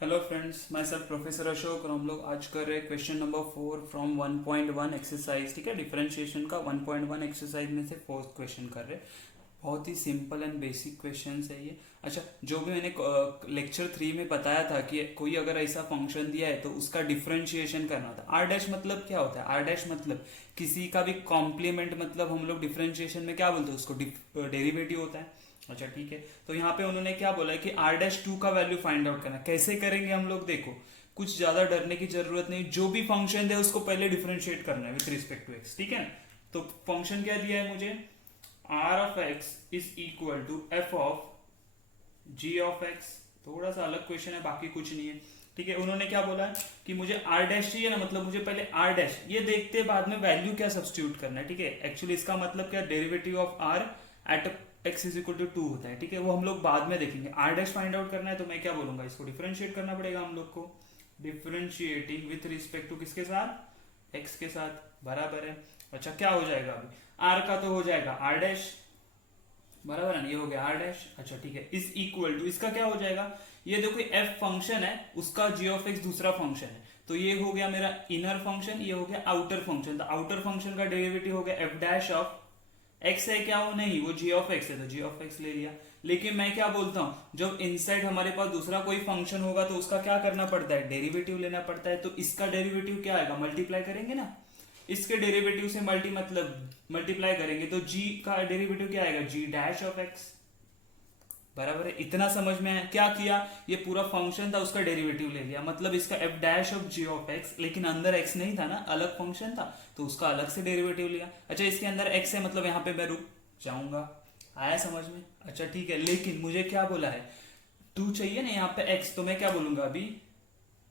Hello friends, मैं sir professor Ashok और हम लोग आज कर रहे हैं क्वेश्चन नंबर 4 फ्रॉम 1.1 एक्सरसाइज। ठीक है, डिफरेंशिएशन का 1.1 एक्सरसाइज में से फोर्थ क्वेश्चन कर रहे हैं। बहुत ही सिंपल एंड बेसिक क्वेश्चन है ये। अच्छा, जो भी मैंने लेक्चर 3 में बताया था कि कोई अगर ऐसा फंक्शन दिया है तो उसका डिफरेंशिएशन करना था। आर डैश मतलब क्या होता है? आर डैश मतलब किसी का भी कॉम्प्लीमेंट, मतलब हम लोग डिफरेंशिएशन में क्या बोलते हैं उसको, डेरिवेटिव होता है। अच्छा ठीक है, तो यहाँ पे उन्होंने क्या बोला है कि आर डैश टू का वैल्यू फाइंड आउट करना। कैसे करेंगे हम लोग? देखो, कुछ ज्यादा डरने की जरूरत नहीं। जो भी फंक्शन है उसको पहले डिफरेंशिएट करना है विथ रिस्पेक्ट टू एक्स। ठीक है ना? तो फंक्शन क्या दिया है मुझे? R of x is equal to f of g of x. थोड़ा सा अलग क्वेश्चन है, बाकी कुछ नहीं है। ठीक है, उन्होंने क्या बोला है कि मुझे आर डैश चाहिए ना, मतलब मुझे पहले आर डैश ये देखते बाद में वैल्यू क्या सब्स्टिट्यूट करना है। ठीक है, एक्चुअली इसका मतलब क्या, derivative of R at x is equal to 2 होता है। ठीक है, वो हम लोग बाद में देखेंगे। आर डैश फाइंड आउट करना है तो मैं क्या बोलूंगा, इसको डिफरेंशिएट करना पड़ेगा हम लोग को। डिफरेंशिएटिंग विथ रिस्पेक्ट टू किसके साथ? एक्स के साथ। बराबर है। अच्छा, क्या हो जाएगा अभी? आर का तो हो जाएगा आर डैश, बराबर है ना? ये हो गया आर डैश। अच्छा ठीक है, इज इक्वल टू इसका क्या हो जाएगा? ये देखो एफ फंक्शन है, उसका जी ऑफ एक्स दूसरा फंक्शन है, तो ये हो गया मेरा इनर फंक्शन, ये हो गया आउटर फंक्शन। तो आउटर फंक्शन का डेरिवेटिव हो गया एफ डैश ऑफ एक्स है क्या? वो नहीं, वो जी ऑफ एक्स है, तो जी ऑफ एक्स ले लिया। लेकिन मैं क्या बोलता हूं, जब इनसाइड हमारे पास दूसरा कोई फंक्शन होगा तो उसका क्या करना पड़ता है? डेरिवेटिव लेना पड़ता है। तो इसका डेरिवेटिव क्या आएगा? मल्टीप्लाई करेंगे ना, इसके डेरिवेटिव से मल्टीप्लाई करेंगे तो जी का डेरिवेटिव क्या आएगा? जी डैश ऑफ एक्स। बराबर है? इतना समझ में आया? क्या किया, ये पूरा फंक्शन था उसका डेरिवेटिव ले लिया, मतलब इसका f dash of g of x, लेकिन अंदर एक्स नहीं था ना, अलग फंक्शन था, तो उसका अलग से डेरिवेटिव लिया। अच्छा, इसके अंदर एक्स है, मतलब यहाँ पे मैं रुक जाऊंगा। आया समझ में? अच्छा ठीक है, लेकिन मुझे क्या बोला है, टू चाहिए ना यहाँ पे एक्स, तो मैं क्या बोलूंगा अभी?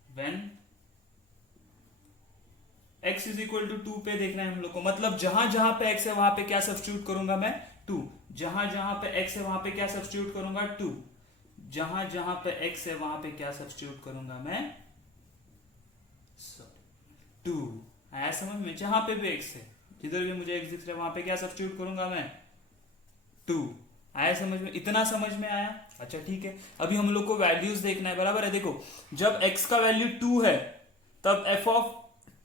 When x is equal to 2 पे देखना है हम लोग को, मतलब जहां जहां पे एक्स है वहां पे क्या सब्स्टिट्यूट करूंगा मैं? 2। जहां जहां पे एक्स है वहां पे क्या सब्स्टिट्यूट करूंगा? 2। जहां जहां पे एक्स है वहां पे क्या सब्स्टिट्यूट करूंगा मैं? 2। आया समझ में? जहां पे भी एक्स है, जिधर भी मुझे एक्स दिख रहा है वहां पे क्या सब्स्टिट्यूट करूंगा मैं? 2। आया समझ में? इतना समझ में आया? अच्छा ठीक है, अभी हम लोग को वैल्यूज देखना है। बराबर है? देखो, जब x का वैल्यू 2 है तब f ऑफ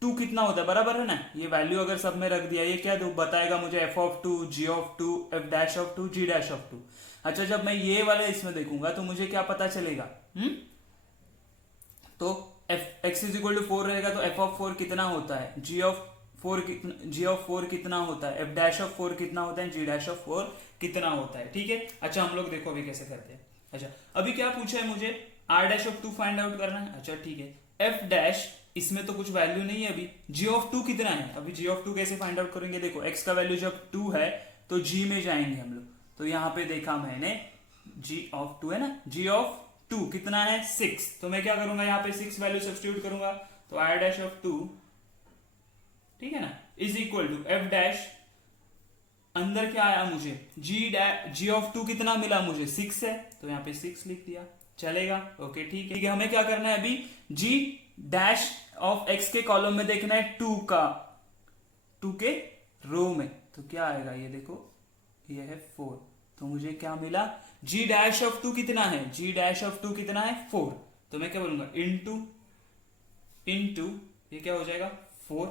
2 कितना होता है? बराबर है ना? ये वैल्यू अगर सब में रख दिया, ये क्या बताएगा मुझे? f of 2, g of 2, f dash of 2, g dash of 2। अच्छा, जब मैं ये वाले इसमें देखूंगा तो मुझे क्या पता चलेगा? तो f x is equal to 4 रहेगा तो एफ ऑफ 4 कितना होता है? जी ऑफ 4 कितना होता है? एफ डैश ऑफ 4 कितना होता है? जी डैश ऑफ 4 कितना होता है? ठीक है। अच्छा, हम लोग देखो अभी कैसे करते हैं। अच्छा, अभी क्या पूछा है मुझे? R dash of 2 find out करना है। अच्छा ठीक है, एफ डैश, इसमें तो कुछ वैल्यू नहीं है अभी। जी ऑफ 2 कितना है? अभी जी ऑफ 2 कैसे फाइंड आउट करेंगे? देखो, एक्स का वैल्यू जब 2 है तो जी में जाएंगे हम लोग। तो यहां पे देखा मैंने, जी ऑफ 2 है ना, जी ऑफ 2 कितना है? 6। तो मैं क्या करूंगा, यहाँ पे 6 वैल्यू सब्स्टिट्यूट करूंगा, तो आर डैश ऑफ 2, ठीक है ना, is equal to f dash, अंदर क्या आया मुझे? जी ऑफ 2 कितना मिला मुझे? 6 है, तो यहाँ पे 6 लिख दिया। चलेगा? ओके ठीक है। हमें क्या करना है अभी? जी डैश ऑफ एक्स के कॉलम में देखना है 2 का, 2 के रो में, तो क्या आएगा ये देखो, ये है 4। तो मुझे क्या मिला? जी डैश ऑफ 2 कितना है? जी डैश ऑफ 2 कितना है? 4। तो मैं क्या बोलूंगा? इनटू इनटू, ये क्या हो जाएगा? 4।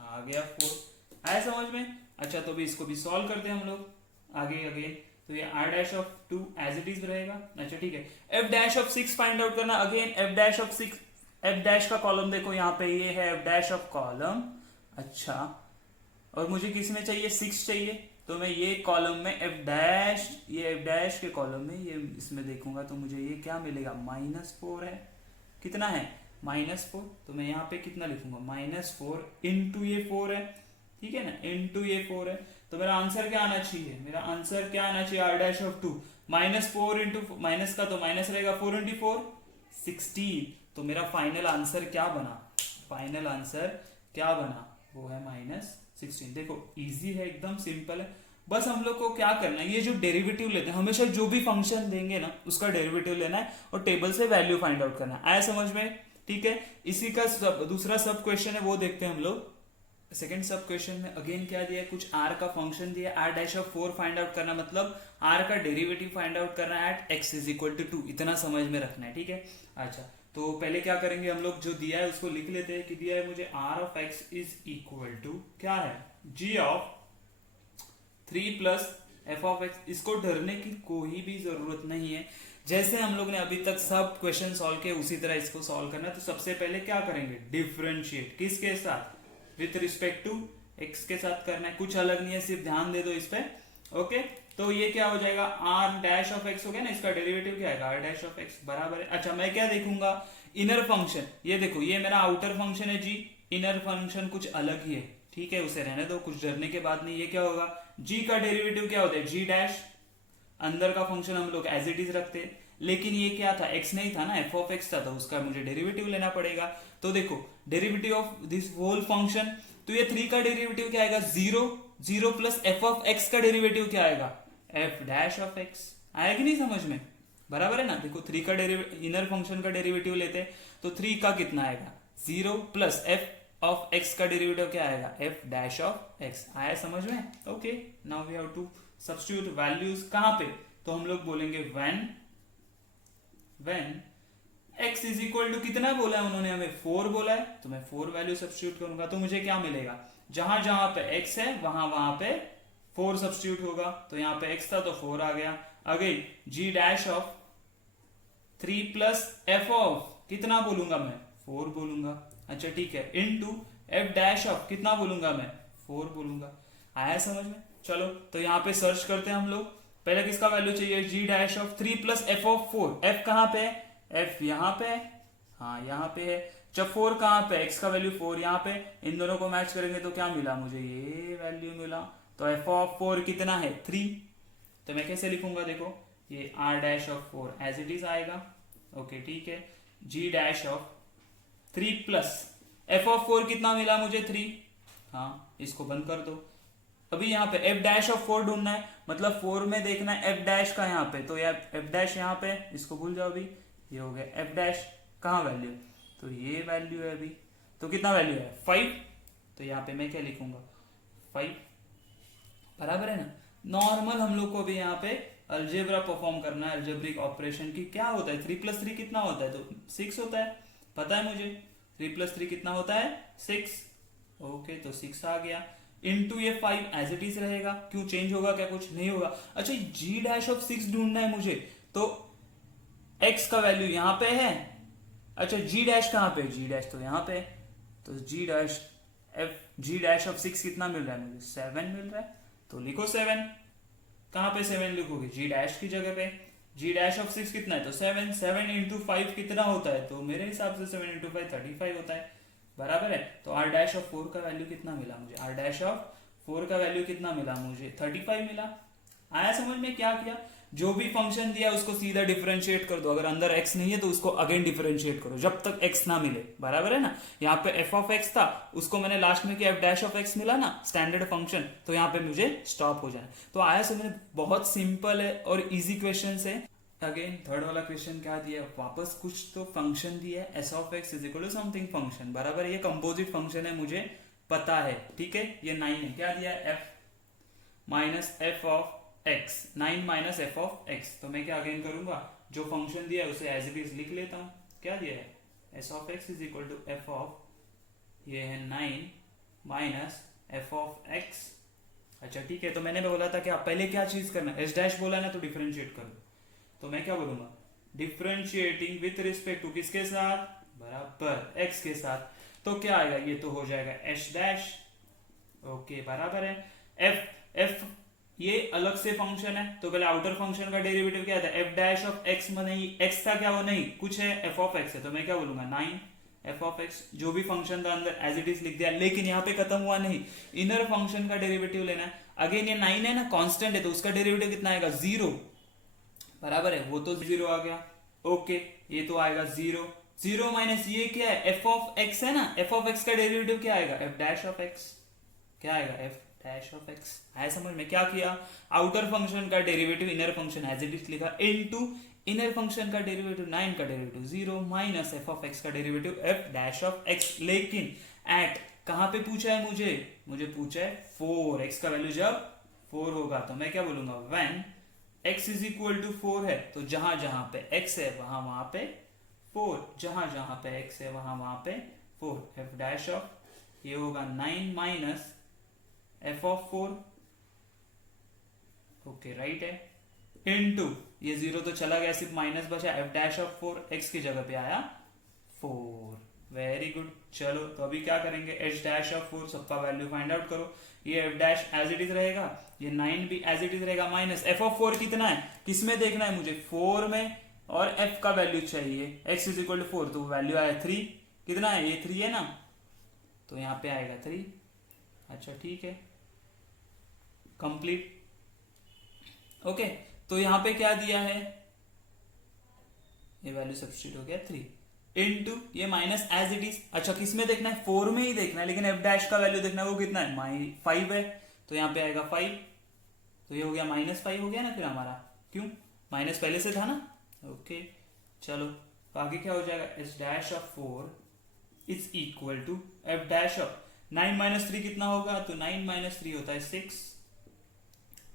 आ गया 4। आया समझ में? अच्छा, तो भी इसको भी सॉल्व करते हैं हम लोग आगे अगेन। तो ये R dash of 2 as it is रहेगा। अच्छा ठीक है, F dash of 6 find out करना। Again F dash of 6, F dash का कॉलम देखो यहाँ पे, ये है एफ डैश ऑफ कॉलम। अच्छा, और मुझे किस में चाहिए? 6 चाहिए, तो मैं ये कॉलम में एफ डैश, ये एफ डैश के कॉलम में ये इसमें देखूंगा तो मुझे ये क्या मिलेगा? -4 है। कितना है? -4। तो मैं यहाँ पे कितना लिखूंगा? -4 इंटू ये 4 है, ठीक है ना, इंटू ये 4 है। तो मेरा आंसर क्या आना चाहिए? मेरा आंसर क्या आना चाहिए? R dash of 2, -4 into minus का तो माइनस रहेगा, 4 इंटू 4 16। तो मेरा फाइनल आंसर क्या बना? फाइनल आंसर क्या बना? वो है -16। देखो, इजी है, एकदम सिंपल है। बस हम लोग को क्या करना है, ये जो डेरिवेटिव लेते हैं, हमेशा जो भी फंक्शन देंगे ना उसका डेरिवेटिव लेना है और टेबल से वैल्यू फाइंड आउट करना है। आया समझ में? ठीक है, इसी का दूसरा सब क्वेश्चन है, वो देखते हैं हम लोग। सेकंड सब क्वेश्चन में अगेन क्या दिया है? कुछ आर का फंक्शन दिया है, R dash of 4 find out करना, मतलब आर का डेरिवेटिव फाइंड आउट करना है at x is equal to 2। इतना समझ में रखना है, ठीक है। अच्छा, तो पहले क्या करेंगे हम लोग, जो दिया है उसको लिख लेते हैं कि दिया है मुझे r of x is equal to क्या है, g of 3 plus f of x. इसको डरने की कोई भी जरूरत नहीं है, जैसे हम लोग ने अभी तक सब क्वेश्चन सॉल्व किए उसी तरह इसको सॉल्व करना है। तो सबसे पहले क्या करेंगे, डिफरेंशिएट किसके साथ, विथ रिस्पेक्ट टू एक्स के साथ करना है, कुछ अलग नहीं है, सिर्फ ध्यान दे दो इस पे। ओके, तो ये क्या हो जाएगा, आर डैश ऑफ एक्स हो गया ना, इसका डेरिवेटिव क्या है, आर डैश ऑफ एक्स बराबर है। अच्छा मैं क्या देखूंगा, इनर फंक्शन, ये देखो ये मेरा आउटर फंक्शन है जी, इनर फंक्शन कुछ अलग ही है, ठीक है उसे रहने दो, कुछ डरने के बाद नहीं। ये क्या होगा, जी का डेरिवेटिव क्या होता है, जी डैश, अंदर का फंक्शन हम लोग एज इट इज रखते हैं, लेकिन ये क्या था, एक्स नहीं था ना, एफ ऑफ एक्स था, तो उसका मुझे डेरिवेटिव लेना पड़ेगा। तो देखो derivative of this whole function, तो ये 3 का डेरिवेटिव क्या आएगा, 0, 0 प्लस एफ ऑफ एक्स का डेरिवेटिव क्या आएगा, एफ डैश ऑफ एक्स। आया कि नहीं समझ में, बराबर है ना। देखो 3 का इनर फंक्शन का डेरिवेटिव लेते हैं, तो 3 का कितना आएगा, 0 प्लस एफ ऑफ एक्स का डेरिवेटिव क्या आएगा, एफ डैश ऑफ एक्स। आया समझ में। Okay, now we have to substitute values कहां पे, तो हम लोग बोलेंगे when x is equal to कितना बोला है उन्होंने, हमें 4 बोला है, तो मैं 4 वैल्यू सब्स्टिट्यूट करूंगा, तो मुझे क्या मिलेगा, जहां जहां पे x है वहां वहां पे 4 सब्स्टिट्यूट होगा, तो यहाँ पे x था तो 4 आ गया। Again g dash of 3 plus f of कितना बोलूंगा मैं, 4 बोलूंगा। अच्छा ठीक है, इनटू एफ डैश ऑफ कितना बोलूंगा मैं, 4 बोलूंगा। आया समझ में। चलो तो यहाँ पे सर्च करते हैं हम लोग, पहले किसका वैल्यू चाहिए, g dash of 3 plus f of 4। f कहां पे है, f यहाँ पे है, हाँ यहाँ पे है। जब 4 कहां पे, x का वैल्यू 4 यहाँ पे, इन दोनों को मैच करेंगे तो क्या मिला मुझे, ये वैल्यू मिला। तो f ऑफ 4 कितना है, 3। तो मैं कैसे लिखूंगा, देखो ये r dash of 4 as it is आएगा। ओके ठीक है, g dash of 3 plus f of 4 कितना मिला मुझे, 3। हाँ इसको बंद कर दो। अभी यहाँ पे f डैश ऑफ 4 ढूंढना है, मतलब 4 में देखना है f डैश का यहाँ पे, तो यार f डैश यहाँ पे, इसको भूल जाओ अभी, ये हो गया f डैश कहाँ वैल्यू, तो ये वैल्यू है अभी, तो कितना वैल्यू है 5। तो यहाँ पे मैं क्या लिखूंगा, 5 बराबर है ना। नॉर्मल हम लोग को भी यहाँ पे अलजेब्रा परफॉर्म करना है, अलजेब्रिक ऑपरेशन की क्या होता है, 3 प्लस 3 कितना होता है, तो 6 होता है, पता है मुझे 3 प्लस 3 कितना होता है, 6। ओके तो 6 आ गया, इनटू ये 5 एज इट इज रहेगा, क्यों चेंज होगा क्या, कुछ नहीं होगा। अच्छा g डैश ऑफ 6 ढूंढना है मुझे, तो x का वैल्यू यहाँ पे है। अच्छा g डैश कहाँ पे, g डैश तो यहाँ पे है, तो g डैश ऑफ 6 कितना मिल रहा है मुझे, 7 मिल रहा है। तो लिखो 7, कहाँ पे 7 लिखोगे, g डैश की जगह पे। g डैश ऑफ 6 कितना है, तो 7, 7 इंटू 5 कितना होता है, तो मेरे हिसाब से 7 इंटू 5 35 होता है, बराबर है। तो r डैश ऑफ 4 का वैल्यू कितना मिला मुझे, r डैश ऑफ 4 का वैल्यू कितना मिला मुझे, 35 मिला। आया समझ में। क्या किया, जो भी फंक्शन दिया उसको सीधा डिफरेंशिएट कर दो, अगर अंदर x नहीं है तो उसको अगेन डिफरेंशिएट करो जब तक x ना मिले, बराबर है ना। यहाँ पे f ऑफ x था, उसको मैंने लास्ट में किया f डैश ऑफ x मिला ना, स्टैंडर्ड फंक्शन, तो यहाँ पे मुझे स्टॉप हो जाए। तो आया समझ में, बहुत सिंपल है और इजी क्वेश्चन है। अगेन थर्ड वाला क्वेश्चन क्या दिया है, वापस कुछ तो फंक्शन दिया है, s of x is equal to something function, बराबर। ये कंपोजिट फंक्शन है मुझे पता है, ठीक है। ये 9 है, क्या दिया है, f minus f of x, 9 minus f of x. तो मैं क्या अगेन करूंगा, जो फंक्शन दिया है उसे एज इट इज लिख लेता हूं। क्या दिया है, s of x is equal to f of, ये है 9 माइनस एफ ऑफ एक्स। अच्छा ठीक है, तो मैंने बोला था कि आप पहले क्या चीज करना, एस डैश बोला ना तो डिफरेंशिएट करो। तो मैं क्या बोलूंगा, डिफरेंशिएटिंग विथ रिस्पेक्ट टू किसके साथ, बराबर एक्स के साथ। तो क्या आएगा, ये तो हो जाएगा एच डैश। ओके बराबर है, एफ ये अलग से फंक्शन है, तो पहले आउटर फंक्शन का डेरिवेटिव क्या था, एफ डैश ऑफ एक्स में नहीं, एक्स था क्या, वो नहीं कुछ है, एफ ऑफ एक्स है, तो मैं क्या बोलूंगा 9 एफ ऑफ एक्स। जो भी फंक्शन था अंदर एज इट इज लिख दिया, लेकिन यहाँ पे खत्म हुआ नहीं, इनर फंक्शन का डेरिवेटिव लेना है। अगेन ये 9 है ना, कांस्टेंट है, तो उसका डेरिवेटिव कितना आएगा, 0, बराबर है, वो तो 0 आ गया। ओके ये तो आएगा 0, 0 माइनस ये क्या है, एफ ऑफ एक्स है ना, एफ ऑफ एक्स का डेरिवेटिव क्या आएगा, एफ डैश ऑफ एक्स, क्या आएगा, एफ डैश ऑफ एक्स। आया समझ में। क्या किया, आउटर फंक्शन का derivative inner function as it is लिखा, इनटू इनर फंक्शन का डेरिवेटिव 9 का derivative 0 minus f of x का derivative f dash of x. लेकिन एट कहां पे पूछा है मुझे पूछा है 4, एक्स का वैल्यू जब 4 होगा, तो मैं क्या बोलूंगा, when x is equal to 4 है, तो जहां जहां पे x है वहां वहां पे 4, जहां जहां पे x है वहां वहां पे 4, एफ डैश ऑफ ये होगा 9 minus f of 4, okay right है, इनटू ये 0 तो चला गया, सिर्फ माइनस बचा, एफ डैश ऑफ 4 x की जगह पे आया 4, वेरी गुड। चलो तो अभी क्या करेंगे, एच डैश ऑफ 4 सबका वैल्यू फाइंड आउट करो, ये f dash as it is रहेगा, ये 9 भी एज इट इज रहेगा, माइनस एफ ऑफ 4 कितना है, किसमें देखना है मुझे, 4 में, और एफ का वैल्यू चाहिए, x इज इक्वल टू 4, तो वैल्यू आया 3, कितना है ये 3 है ना, तो यहाँ पे आएगा 3। अच्छा ठीक है, कंप्लीट। ओके तो यहाँ पे क्या दिया है, ये वैल्यू सब्स्टिट्यूट हो गया 3 इनटू ये माइनस एज इट इज। अच्छा किसमें देखना है, 4 में ही देखना है, लेकिन एफ डैश का वैल्यू देखना है, वो कितना है 5 है, तो यहाँ पे आएगा 5, तो ये हो गया -5 हो गया ना फिर हमारा, क्यों माइनस पहले से था ना, ओके चलो तो आगे क्या हो जाएगा, h dash of 4 is equal to f dash of 9 minus 3 कितना होगा, तो 9 माइनस 3 होता है 6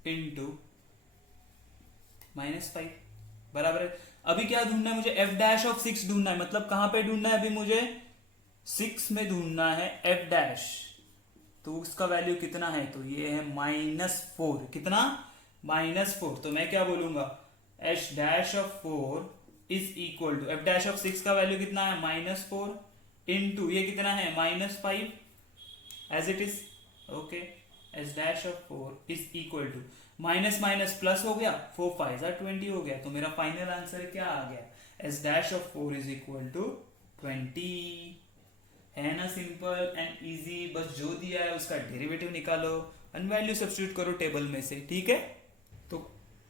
इंटू -5 बराबर है। अभी क्या ढूंढना है मुझे, एफ डैश ऑफ 6 ढूंढना है, मतलब कहां पे ढूंढना है, अभी मुझे 6 में ढूंढना है एफ डैश, तो उसका वैल्यू कितना है, तो ये है -4, कितना -4, तो मैं क्या बोलूंगा, h dash of 4 is equal to f dash of 6 का वैल्यू कितना है -4 इंटू ये कितना है -5 as it is, okay h dash of 4 is equal to minus minus plus हो गया, 4 5 20 हो गया, तो मेरा फाइनल आंसर क्या आ गया, h dash of 4 is equal to 20, है ना सिंपल एंड इजी, बस जो दिया है उसका डेरिवेटिव निकालो एंड वैल्यू सब्स्टिट्यूट करो टेबल में से, ठीक है। तो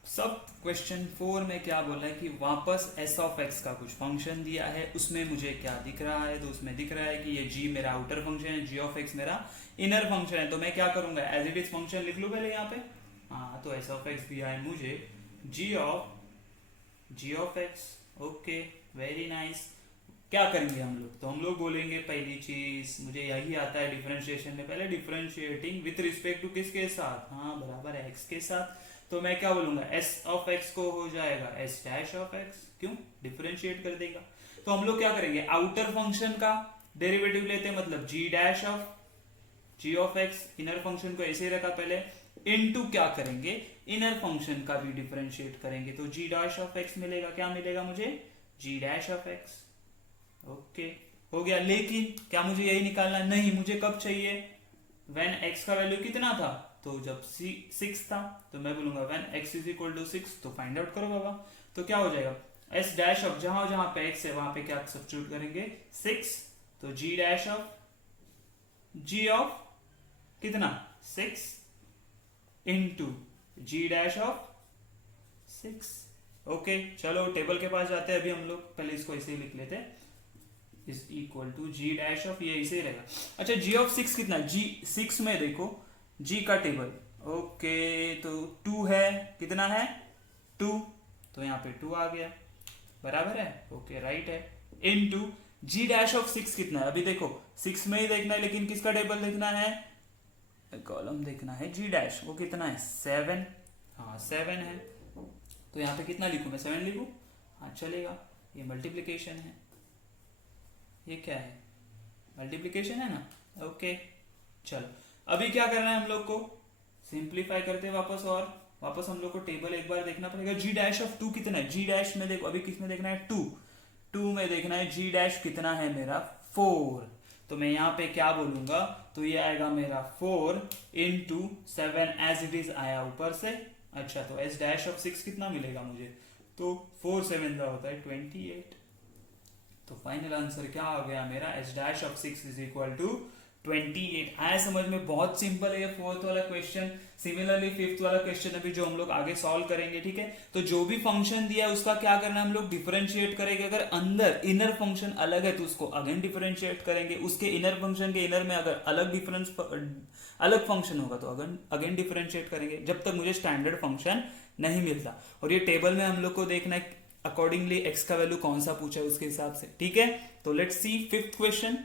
सब क्वेश्चन 4 में क्या बोला है कि वापस एस ऑफ एक्स का कुछ फंक्शन दिया है, उसमें मुझे क्या दिख रहा है, तो उसमें दिख रहा है कि ये g मेरा आउटर फंक्शन है, g ऑफ एक्स मेरा इनर फंक्शन है, तो मैं क्या करूंगा, एज इट इज फंक्शन लिख लू पहले यहाँ पे, हाँ तो एस ऑफ एक्स दिया है मुझे g of x, okay very nice. क्या करेंगे हम लोग, तो हम लोग बोलेंगे पहली चीज, मुझे यही आता है डिफरेंशिएशन में, पहले डिफरेंशिएटिंग विथ रिस्पेक्ट टू किसके साथ, हाँ बराबर है x के साथ, तो मैं क्या बोलूंगा, s ऑफ x को हो जाएगा s डैश ऑफ x, क्यों डिफरेंशिएट कर देगा, तो हम लोग क्या करेंगे, आउटर फंक्शन का डेरिवेटिव लेते हैं, मतलब g dash of g of x, inner function को ऐसे ही रखा पहले, इनटू क्या करेंगे, इनर फंक्शन का भी डिफरेंशिएट करेंगे, तो g डैश ऑफ x मिलेगा, क्या मिलेगा मुझे, g dash of x, okay हो गया। लेकिन क्या मुझे यही निकालना नहीं, मुझे कब चाहिए, व्हेन x का वैल्यू कितना था, तो जब 6 था, तो मैं बोलूंगा when x is equal to 6, तो फाइंड आउट करो बाबा, तो क्या हो जाएगा, s डैश ऑफ जहां जहां पे x है वहां पे क्या सब्स्टिट्यूट करेंगे 6, तो g dash of g of कितना 6 into g dash of 6, okay चलो टेबल के पास जाते हैं, अभी हम लोग पहले इसको ऐसे ही लिख लेते हैं, is equal to g dash of, ये ऐसे ही रहेगा। अच्छा जी ऑफ 6 कितना, जी 6 में देखो जी का टेबल, ओके तो 2 है, कितना है 2, तो यहाँ पे 2 आ गया, बराबर है, ओके राइट है, इनटू जी डैश ऑफ 6 कितना है, अभी देखो 6 में ही देखना है, लेकिन किसका टेबल देखना है, कॉलम देखना है, जी डैश वो कितना है 7, हाँ 7 है, तो यहाँ पे कितना लिखूं मैं, 7 लिखूं, हाँ चलेगा, ये मल्टीप्लिकेशन है, ये क्या है मल्टीप्लिकेशन है ना, ओके चलो अभी क्या करना है हम लोग को, सिंप्लीफाई करते हैं वापस, और वापस हम लोग को टेबल एक बार देखना पड़ेगा, जी डैश ऑफ 2 कितना है, जी डैश में देखो अभी किसमें देखना है 2 में देखना है, जी डैश कितना है मेरा 4, तो मैं यहाँ पे क्या बोलूंगा, तो ये आएगा मेरा 4 इंटू 7 एज इट इज आया ऊपर से, अच्छा तो एस डैश ऑफ 6 कितना मिलेगा मुझे, तो 4 7 का होता है 28, तो फाइनल आंसर क्या आ गया मेरा, s dash of 6 is equal to 28। आया समझ में, बहुत सिंपल है ये 4th वाला क्वेश्चन। सिमिलरली 5th वाला क्वेश्चन अभी जो हम लोग आगे सॉल्व करेंगे, ठीक है। तो जो भी फंक्शन दिया है उसका क्या करना है, हम लोग डिफरेंशिएट करेंगे। अगर अंदर इनर फंक्शन अलग है तो उसको अगेन डिफरेंशिएट करेंगे, उसके इनर फंक्शन के इनर में अगर अलग फंक्शन होगा तो अगेन डिफरेंशिएट करेंगे, जब तक मुझे स्टैंडर्ड फंक्शन नहीं मिलता। और ये टेबल में हम लोग को देखना है अकॉर्डिंगली एक्स का वैल्यू कौन सा पूछा है उसके हिसाब से, ठीक है। तो लेट्स सी 5th क्वेश्चन।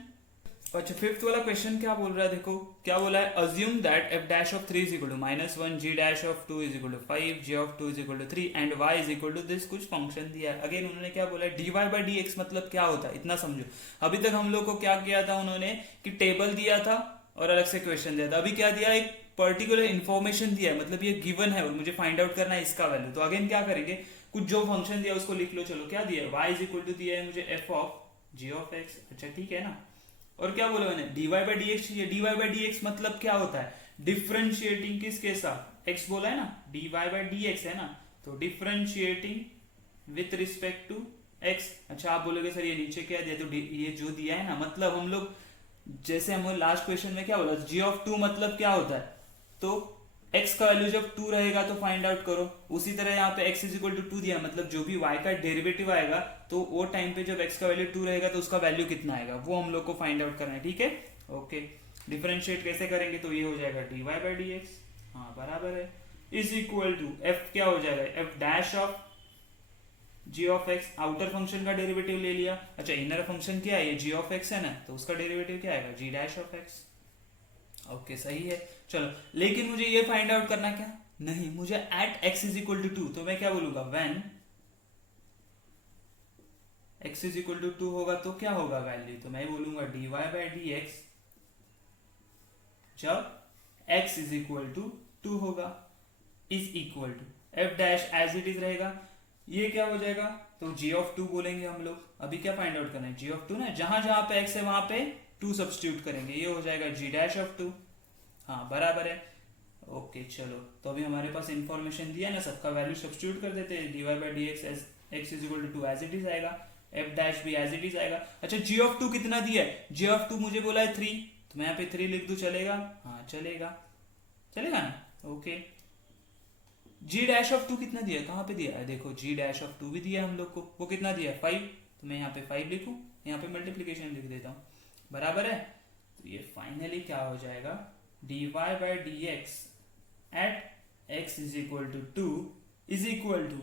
अच्छा फिफ्थ वाला क्वेश्चन क्या बोल रहा है, देखो क्या बोला है, assume that f dash of 3 is equal to -1, g dash of 2 is equal to 5, g of 2 is equal to 3 and y is equal to this, कुछ फंक्शन दिया है। अगेन उन्होंने क्या बोला है, dy बाई डी एक्स मतलब क्या होता है, इतना समझो। अभी तक हम लोग को क्या किया था उन्होंने कि टेबल दिया था और अलग से क्वेश्चन दिया था। अभी क्या दिया, एक पर्टिकुलर इन्फॉर्मेशन दिया है, मतलब ये गिवन है और मुझे फाइंड आउट करना है इसका वैल्यू। तो अगेन क्या करेंगे, कुछ जो फंक्शन दिया उसको लिख लो। चलो क्या दिया है, y इज इक्वल टू दिया है मुझे f of g of x। अच्छा ठीक है ना। और क्या बोला मैंने, dy बाई डी एक्स चाहिए। dy बाई डी एक्स मतलब क्या होता है, डिफरेंशिएटिंग किसके साथ, x बोला है ना, dy बाई डी एक्स है ना, तो differentiating with respect to x। अच्छा आप बोलोगे सर ये नीचे क्या दिया, तो ये जो दिया है ना, मतलब हम लोग जैसे हम लास्ट क्वेश्चन में क्या बोला, g ऑफ 2 मतलब क्या होता है, तो x का वैल्यू जब 2 रहेगा तो फाइंड आउट करो। उसी तरह यहाँ पे x इज इक्वल टू 2 दिया, मतलब जो भी y का डेरिवेटिव आएगा तो वो टाइम पे जब x का वैल्यू 2 रहेगा तो उसका वैल्यू कितना आएगा वो हम लोग को फाइंड आउट करना है। ठीक है, ओके। डिफरेंशिएट कैसे करेंगे, तो ये हो जाएगा dy बाई डी एक्स, हाँ बराबर है, इज इक्वल टू f क्या हो जाएगा, f dash of g of x, outer function का डेरिवेटिव ले लिया। अच्छा इनर फंक्शन क्या है, ये g ऑफ x है ना, तो उसका डेरिवेटिव क्या आएगा, g dash of x। Okay सही है। चलो लेकिन मुझे ये फाइंड आउट करना क्या, नहीं मुझे at x is equal to 2, तो मैं क्या बोलूंगा, when x is equal to 2 होगा तो क्या होगा वैल्यू, तो मैं बोलूंगा dy बाई डी एक्स जब x इज इक्वल टू 2 होगा, is equal to f dash as it is रहेगा। ये क्या हो जाएगा, तो g ऑफ 2 बोलेंगे हम लोग। अभी क्या फाइंड आउट करना है, g ऑफ 2 ना, जहां जहां पे x है वहां पे 2 सब्स्टिट्यूट करेंगे, ये हो जाएगा g डैश ऑफ 2, हाँ बराबर है। ओके चलो, तो अभी हमारे पास इंफॉर्मेशन दिया ना, सबका वैल्यू सब्स्टिट्यूट कर देते हैं, dy by d x x is equal to 2 as it is आएगा, f डैश भी एज इट इज आएगा। अच्छा g ऑफ 2 कितना दिया है, g ऑफ 2 मुझे बोला है 3, तो मैं यहाँ पे 3 लिख दूं, चलेगा, हाँ चलेगा, चलेगा ना, ओके। g डैश ऑफ 2 कितना दिया है, कहाँ पे दिया है, देखो g डैश ऑफ 2 भी दिया है हम लोग को, वो कितना दिया है 5, तो मैं यहाँ पे 5 लिखूं, यहाँ पे मल्टीप्लीकेशन लिख देता हूँ, बराबर है। तो ये फाइनली क्या हो जाएगा, dy by d x at x is equal to 2 is equal to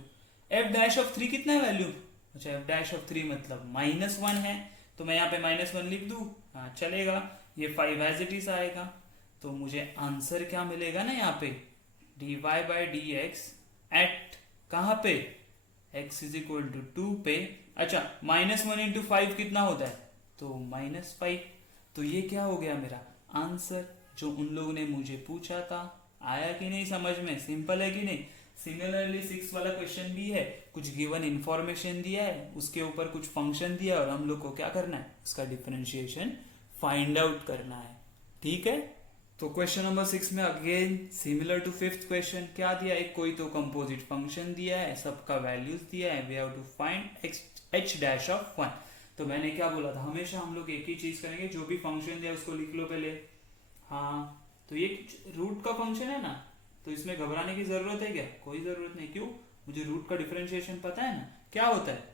f dash of 3 कितना है वैल्यू, अच्छा f डैश ऑफ 3 मतलब -1 है, तो मैं यहाँ पे -1 लिख दूं, हाँ चलेगा। ये 5 एज इट इज आएगा, तो मुझे आंसर क्या मिलेगा ना यहाँ पे, dy by d x at कहाँ पे, x इज इक्वल टू 2 पे। अच्छा -1 इंटू 5 कितना होता है, तो -5, तो ये क्या हो गया मेरा आंसर, जो उन लोगों ने मुझे पूछा था। आया कि नहीं समझ में, सिंपल है कि नहीं। सिमिलरली 6 वाला क्वेश्चन भी है, कुछ गिवन इंफॉर्मेशन दिया है, उसके ऊपर कुछ फंक्शन दिया है और हम लोग को क्या करना है, उसका डिफरेंशिएशन फाइंड आउट करना है। ठीक है, तो क्वेश्चन नंबर 6 में again similar to fifth question क्या दिया है, कोई तो कंपोजिट फंक्शन दिया है, सबका वैल्यूज दिया है, we have to find h dash of 1। तो मैंने क्या बोला था, हमेशा हम लोग एक ही चीज करेंगे, जो भी फंक्शन दिया उसको लिख लो पहले। हाँ तो ये रूट का फंक्शन है ना, तो इसमें घबराने की जरूरत है क्या, कोई जरूरत नहीं। क्यों, मुझे रूट का डिफरेंशिएशन पता है ना, क्या होता है,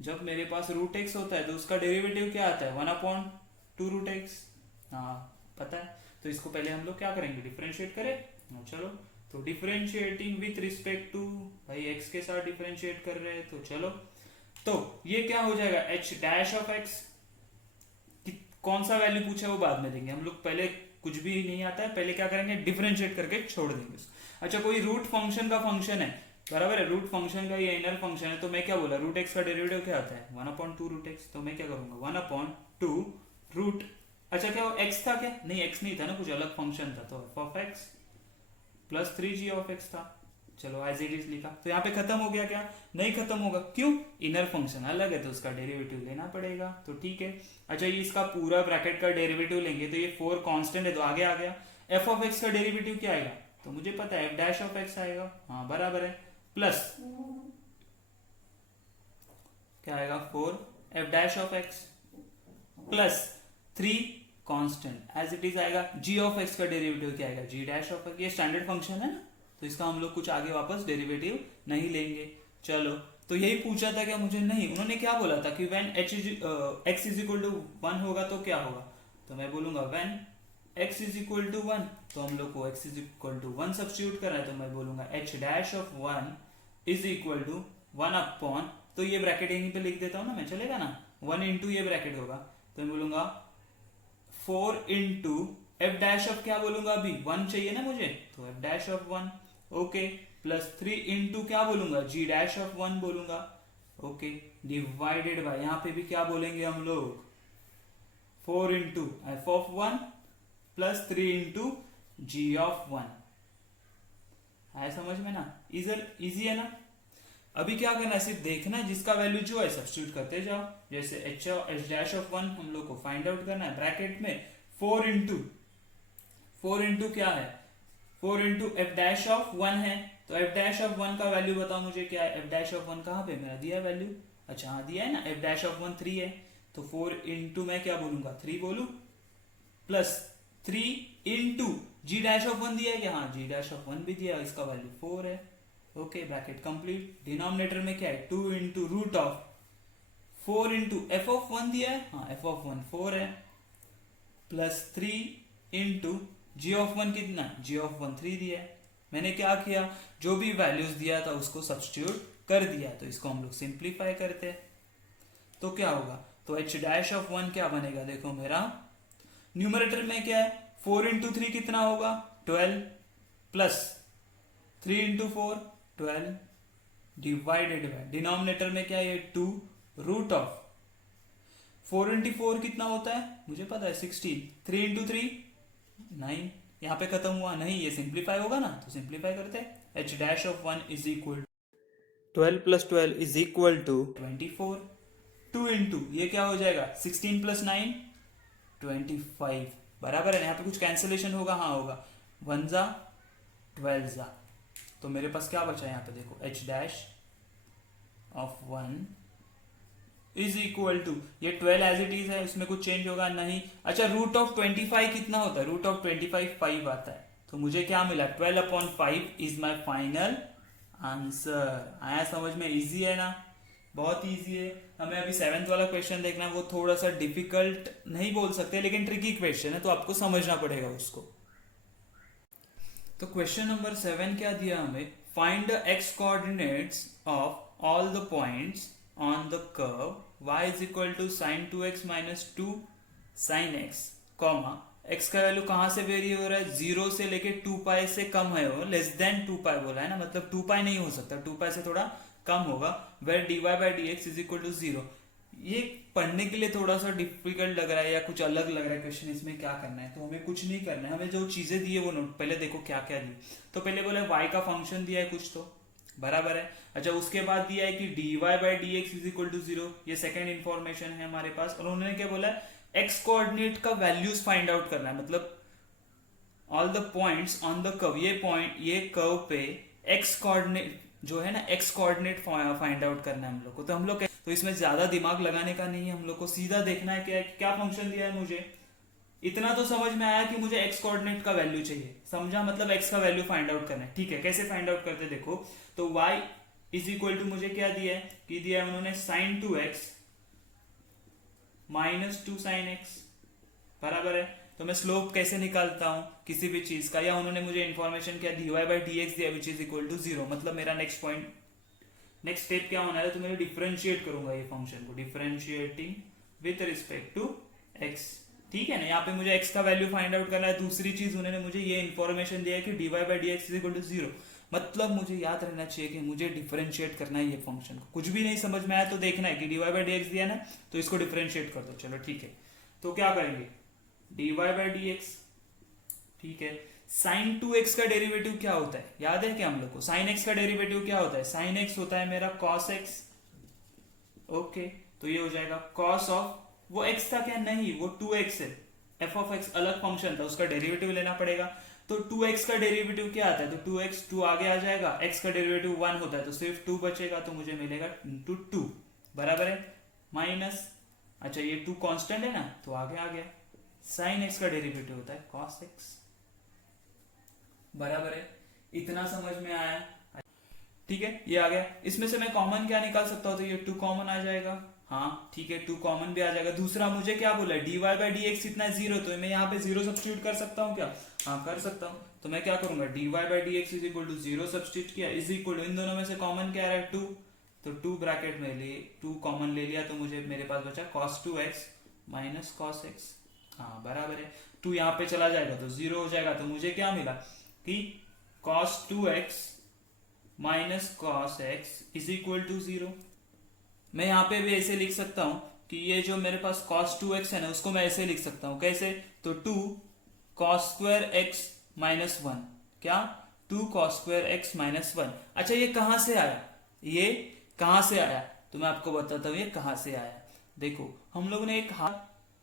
जब मेरे पास रूट एक्स होता है तो उसका डेरिवेटिव क्या आता है, 1/2 रूट एक्स, हाँ पता है। तो इसको पहले हम लोग क्या करेंगे, डिफरेंशिएट करें। चलो, तो डिफरेंशिएटिंग विथ रिस्पेक्ट टू, भाई एक्स के साथ डिफरेंशिएट कर रहे हैं, तो चलो, तो ये क्या हो जाएगा, h डैश ऑफ x, कौन सा वैल्यू पूछा है वो बाद में देंगे हम लोग, पहले कुछ भी नहीं आता है, पहले क्या करेंगे, डिफरेंशिएट करके छोड़ देंगे उसको। अच्छा कोई रूट फंक्शन का फंक्शन है, बराबर है, रूट फंक्शन का ये इनर फंक्शन है, तो मैं क्या बोला, रूट एक्स का डेरिवेटिव क्या आता है, 1/2 रूट एक्स, तो मैं क्या करूंगा 1/2 रूट, अच्छा क्या वो x था क्या, नहीं x नहीं था ना, कुछ अलग फंक्शन था, तो f of x plus 3g of x था। चलो एज इट इज लिखा, तो यहाँ पे खत्म हो गया क्या, नहीं खत्म होगा, क्यों, इनर फंक्शन अलग है तो उसका डेरिवेटिव लेना पड़ेगा, तो ठीक है। अच्छा ये इसका पूरा ब्रैकेट का डेरिवेटिव लेंगे, तो ये 4 कांस्टेंट है तो आगे आ गया, f ऑफ x का डेरिवेटिव क्या आएगा, तो मुझे पता है f डैश ऑफ x आएगा, हाँ बराबर है, प्लस क्या आएगा 4 f dash of x plus 3 constant as it is आएगा, g ऑफ x का डेरिवेटिव क्या आएगा, g डैश ऑफ x, ये स्टैंडर्ड फंक्शन है ना, तो इसका हम लोग कुछ आगे वापस डेरिवेटिव नहीं लेंगे। चलो, तो यही पूछा था क्या मुझे, नहीं, उन्होंने क्या बोला था कि when x is equal to 1 होगा तो क्या होगा, तो मैं बोलूंगा when x is equal to 1, तो हम लोग को x is equal to 1 substitute करना है, तो मैं बोलूंगा h dash of 1 is equal to 1/, तो ये ब्रैकेट यहीं पे लिख देता हूँ ना मैं, चलेगा ना, 1 इंटू ये ब्रैकेट होगा, तो मैं बोलूंगा 4 इंटू एफ डैश ऑफ क्या बोलूंगा अभी 1 चाहिए ना मुझे, तो F dash of 1 okay, plus 3 into क्या बोलूंगा जी डैश ऑफ 1 बोलूंगा ओके, डिवाइडेड बाय यहां पे भी क्या बोलेंगे हम लोग 4 into f of 1 plus 3 into g of 1। आया समझ में ना, इजी है ना। अभी क्या करना है, सिर्फ देखना है जिसका वैल्यू जो है सब्स्टिट्यूट करते जाओ। जैसे एच डैश ऑफ 1 हम लोग को फाइंड आउट करना है, ब्रैकेट में 4 इंटू क्या है 4 इंटू एफ डैश ऑफ 1 है, तो एफ डैश ऑफ 1 का वैल्यू बताओ मुझे क्या है। एफ डैश ऑफ 1 कहां पे मेरा दिया वैल्यू, अच्छा हाँ दिया है ना, एफ डैश ऑफ 1 3 है, तो 4 इंटू मैं क्या बोलूंगा 3 बोलू, plus 3 into g dash of 1 दिया है क्या, हाँ जी डैश ऑफ 1 भी दिया है, इसका वैल्यू 4 है ओके, ब्रैकेट कंप्लीट। डिनोमिनेटर में क्या है 2 into root of 4 into f of 1 दिया है, हाँ एफ ऑफ 1 4 है, प्लस 3 इंटू जी ऑफ 1 कितना, जी ऑफ 1 3 दिया है। मैंने क्या किया, जो भी वैल्यूज दिया था उसको सब्स्टिट्यूट कर दिया, तो इसको हम लोग सिंप्लीफाई करते हैं तो क्या होगा, तो एच डैश ऑफ 1 क्या बनेगा, देखो मेरा न्यूमरेटर में क्या है 4 इंटू 3 कितना होगा 12, plus 3 into 4 12, divided by denominator में क्या है 2 रूट ऑफ 4 इंटू 4 कितना होता है मुझे पता है 16, 3 इंटू 3 9, यहां पे खत्म हुआ नहीं, ये सिंप्लीफाई होगा ना, तो सिंप्लीफाई करते हैं। H dash of 1 is equal 12 plus 12 is equal to 24, 2 into ये क्या हो जाएगा 16 प्लस 9 25, बराबर है। यहाँ पे कुछ कैंसिलेशन होगा, हाँ होगा, 1 जा 12 जा, तो मेरे पास क्या बचा यहाँ पे देखो h dash of 1 is equal to, ये 12 एज इट इज है, उसमें कुछ चेंज होगा नहीं। अच्छा रूट ऑफ 25 कितना होता है, रूट ऑफ 25 5 आता है, तो मुझे क्या मिला 12 upon 5 is my final answer. आया समझ में, इजी है ना, बहुत इजी है। हमें अभी 7th वाला क्वेश्चन देखना है, वो थोड़ा सा डिफिकल्ट नहीं बोल सकते लेकिन ट्रिकी क्वेश्चन है, तो आपको समझना पड़ेगा उसको। तो क्वेश्चन नंबर 7 क्या दिया हमें, find the x coordinates of all the points on the curve y is equal to sine 2x minus 2 sine x, comma x का वैल्यू कहां से वेरी हो रहा है 0 से लेके 2 पाई से कम है, वो लेस देन 2 पाई बोला है ना, मतलब 2 पाई नहीं हो सकता, 2 पाई से थोड़ा कम होगा, where dy by d x is equal to 0। ये पढ़ने के लिए थोड़ा सा डिफिकल्ट लग रहा है या कुछ अलग लग रहा है क्वेश्चन, इसमें क्या करना है, तो हमें कुछ नहीं करना है, हमें जो चीजें दी है वो नोट, पहले देखो क्या क्या दी। तो पहले बोला y का फंक्शन दिया है कुछ, तो बराबर है। अच्छा उसके बाद दिया है कि dy by d x is equal to 0, ये सेकेंड इंफॉर्मेशन है हमारे पास, और उन्होंने क्या बोला है x कोऑर्डिनेट का वैल्यूज फाइंड आउट करना है, मतलब all the points on the curve, ये कर्व पे x कोऑर्डिनेट जो है ना, x कोऑर्डिनेट फाइंड आउट करना है हम लोग को। तो हम लोग तो इसमें ज्यादा दिमाग लगाने का नहीं है, हम लोग को सीधा देखना है क्या फंक्शन दिया है मुझे, इतना तो समझ में आया कि मुझे x कोऑर्डिनेट का वैल्यू चाहिए, समझा, मतलब x का वैल्यू फाइंड आउट करना है। ठीक है, कैसे फाइंड आउट करते देखो, तो y इज इक्वल टू मुझे क्या दिया है कि दिया है उन्होंने sign 2x minus 2 sine x, बराबर है। तो मैं स्लोप कैसे निकालता हूं किसी भी चीज का, या उन्होंने मुझे इंफॉर्मेशन क्या dy बाई डी एक्स दिया विच इज इक्वल टू 0, मतलब मेरा नेक्स्ट पॉइंट नेक्स्ट स्टेप क्या होना है, तो मैं डिफरेंशिएट करूंगा ये फंक्शन को, differentiating with respect to x, ठीक है ना। यहाँ पे मुझे x का वैल्यू फाइंड आउट करना है। दूसरी चीज उन्होंने मुझे ये इंफॉर्मेशन दिया है कि dy by d x is equal to 0, मतलब मुझे याद रहना चाहिए कि मुझे डिफरेंशिएट करना है ये फंक्शन को। कुछ भी नहीं समझ में आया तो देखना है कि dy बाई डी एक्स दिया ना, तो इसको डिफरेंशिएट कर दो, चलो ठीक है। तो क्या करेंगे dy बाई डी एक्स, ठीक है, साइन 2x का डेरिवेटिव क्या होता है याद है क्या हम लोग को, साइन x का डेरिवेटिव क्या होता है, साइन x होता है मेरा cos x, ओके, तो ये हो जाएगा cos ऑफ, वो x था क्या, नहीं वो 2x है, f ऑफ x अलग फंक्शन था, उसका डेरिवेटिव लेना पड़ेगा। तो 2x का डेरिवेटिव क्या आता है, तो 2x 2 आगे आ जाएगा, x का डेरिवेटिव 1 होता है, तो सिर्फ 2 बचेगा, तो मुझे मिलेगा इंटू 2, बराबर है, माइनस, अच्छा ये 2 कांस्टेंट है ना, तो आगे आ गया, साइन x का डेरिवेटिव होता है cos x, बराबर है। इतना समझ में आया, ठीक है, ये आ गया। इसमें से मैं कॉमन क्या निकाल सकता हूं, तो ये 2 कॉमन आ जाएगा, हाँ ठीक है 2 कॉमन भी आ जाएगा। दूसरा मुझे क्या बोला है dy बाई डी एक्स इतना 0, तो मैं यहाँ पे 0 सब्स्टिट्यूट कर सकता हूँ क्या, हाँ कर सकता हूँ। तो मैं क्या करूंगा dy by d x is equal to 0 substitute किया, इज इक्वल टू इन दोनों में से कॉमन क्या आ रहा है 2, तो 2 ब्रैकेट में लिए 2 कॉमन ले लिया, तो मुझे मेरे पास बचा cos 2x minus cos x, हाँ बराबर है, 2 यहाँ पे चला जाएगा तो 0 हो जाएगा, तो मुझे क्या मिला कि cos 2x minus cos x is equal to 0। मैं यहाँ पे भी ऐसे लिख सकता हूँ कि ये जो मेरे पास cos 2x है ना, उसको मैं ऐसे लिख सकता हूँ, कैसे, तो 2 cos स्क्वायर एक्स माइनस 1, क्या 2 cos स्क्वायर एक्स माइनस 1। अच्छा ये कहाँ से आया, ये कहाँ से आया, तो मैं आपको बताता हूँ ये कहाँ से आया। देखो हम लोग ने एक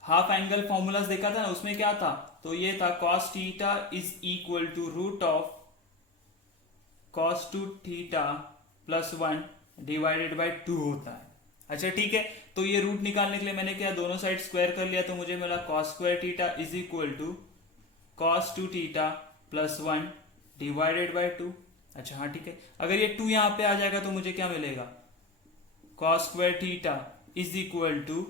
हाफ एंगल फॉर्मूलाज देखा था ना, उसमें क्या था, तो ये था cos theta is equal to root of cos 2 theta plus 1 divided by 2 होता है। अच्छा ठीक है, तो ये रूट निकालने के लिए मैंने क्या दोनों साइड स्क्वायर कर लिया, तो मुझे मिला cos square theta is equal to cos 2 theta plus 1 divided by 2। अच्छा हाँ ठीक है, अगर ये 2 यहाँ पे आ जाएगा तो मुझे क्या मिलेगा, cos square theta is equal to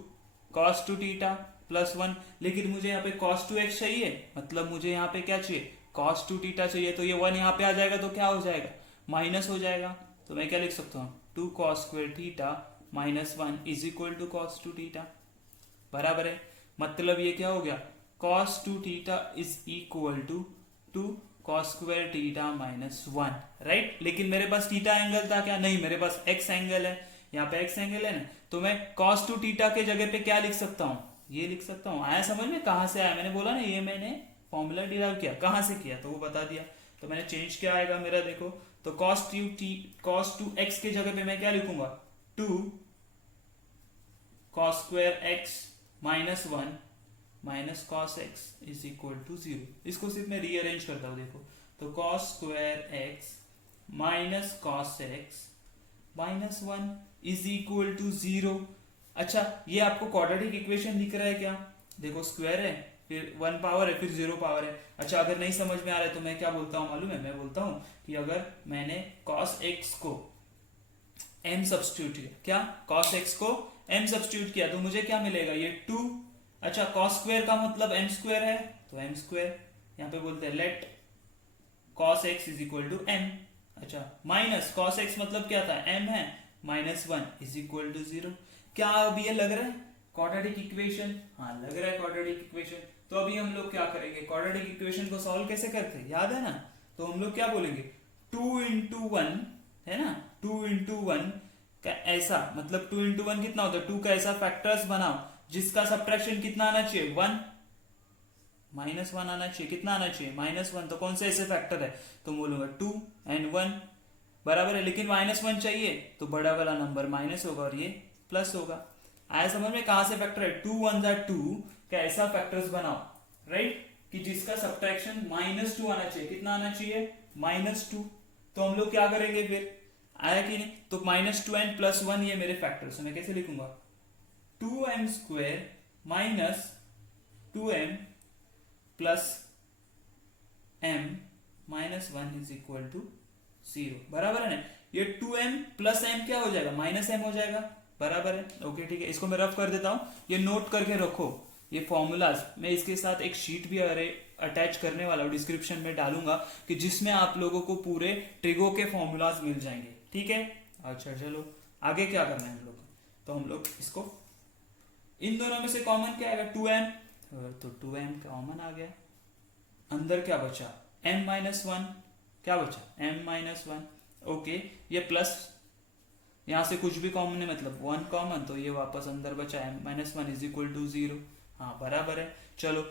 cos 2 theta plus 1। लेकिन मुझे यहाँ पे cos 2x चाहिए, मतलब मुझे यहाँ पे क्या चाहिए, cos 2 थीटा चाहिए, तो ये 1 यहाँ पे आ जाएगा तो क्या हो जाएगा, माइनस हो जाएगा। तो मैं क्या लिख सकता हूँ, 2 cos square theta minus 1 is equal to cos 2 theta, बराबर है। मतलब ये क्या हो गया, cos 2 theta is equal to 2 cos square theta minus 1, right. लेकिन मेरे पास थीटा एंगल था क्या, नहीं, मेरे पास x एंगल है, यहाँ पे x एंगल है ना, तो मैं cos 2 थीटा के जगह पे क्या लिख सकता हूँ, ये लिख सकता हूँ। आया समझ में कहाँ से आया, मैंने बोला ना ये मैंने फॉर्मूला डिराइव किया, कहाँ से किया तो वो बता दिया। तो मैंने चेंज क्या आएगा मेरा, देखो, तो cos 2x के जगह पे मैं क्या लिखूंगा, 2 cos square x minus 1 minus cos x is equal to 0। इसको सिर्फ मैं रीअरेंज करता हूँ, देखो, तो cos square x minus cos x minus 1 is equal to 0। अच्छा ये आपको क्वाड्रेटिक इक्वेशन दिख रहा है क्या, देखो स्क्वायर है, फिर 1 पावर है, फिर 0 पावर है। अच्छा अगर नहीं समझ में आ रहा है तो मैं क्या बोलता हूँ मालूम है, मैं बोलता हूँ कि अगर मैंने cos x को m सब्स्टिट्यूट किया, क्या cos x को m सब्स्टिट्यूट किया, तो मुझे क्या मिलेगा, ये 2। अच्छा cos स्क्वायर का मतलब m स्क्वायर है, तो m स्क्वायर, यहाँ पे बोलते हैं let cos x is equal to m। अच्छा माइनस cos x मतलब क्या था, m है, माइनस 1 इज इक्वल टू 0। क्या अभी ये लग रहा है क्वाड्रेटिक इक्वेशन, हाँ लग रहा है क्वाड्रेटिक इक्वेशन। तो अभी हम लोग क्या करेंगे, क्वाड्रेटिक इक्वेशन को सॉल्व कैसे करते हैं, याद है ना, तो हम लोग क्या बोलेंगे, 2 इंटू 1 है ना, 2 इंटू 1 का ऐसा, मतलब 2 इंटू 1 कितना होता है, 2 का ऐसा फैक्टर्स बनाओ जिसका सब्ट्रैक्शन कितना आना चाहिए, 1, माइनस 1 आना चाहिए, कितना आना चाहिए, माइनस 1। तो कौन से ऐसे फैक्टर है, तो बोलूंगा 2 एंड 1, बराबर है। लेकिन माइनस 1 चाहिए तो बड़ा वाला नंबर माइनस होगा और ये प्लस होगा। आया समझ में कहां से फैक्टर है, 2 1 जा 2 का ऐसा फैक्टर्स बनाओ, राइट, कि जिसका सब्ट्रैक्शन माइनस 2 आना चाहिए, कितना आना चाहिए, माइनस 2। तो हम लोग क्या करेंगे फिर, आया कि नहीं, तो माइनस 2 एंड प्लस 1 ये मेरे फैक्टर्स, मैं कैसे लिखूंगा, 2m square minus 2m plus m minus 1 is equal to 0, बराबर है ना। ये 2m प्लस m क्या हो जाएगा, माइनस m हो जाएगा, बराबर है। ओके ठीक है, इसको मैं रफ कर देता हूं, ये नोट करके रखो, ये फॉर्मूलाज मैं इसके साथ एक शीट भी अटैच करने वाला हूँ, डिस्क्रिप्शन में डालूंगा, कि जिसमें आप लोगों को पूरे ट्रिगो के फॉर्मूलाज मिल जाएंगे, ठीक है। अच्छा चलो आगे क्या करना है हम लोग, तो हम लोग इसको, इन दोनों में से कॉमन क्या आएगा, 2m, तो 2m कॉमन आ गया, अंदर क्या बचा, m माइनस 1, क्या बचा, m माइनस 1। ओके ये प्लस, यहां से कुछ भी कॉमन है, मतलब 1 कॉमन, तो ये वापस अंदर बचा m minus 1 is equal to 0, हाँ बराबर है। चलो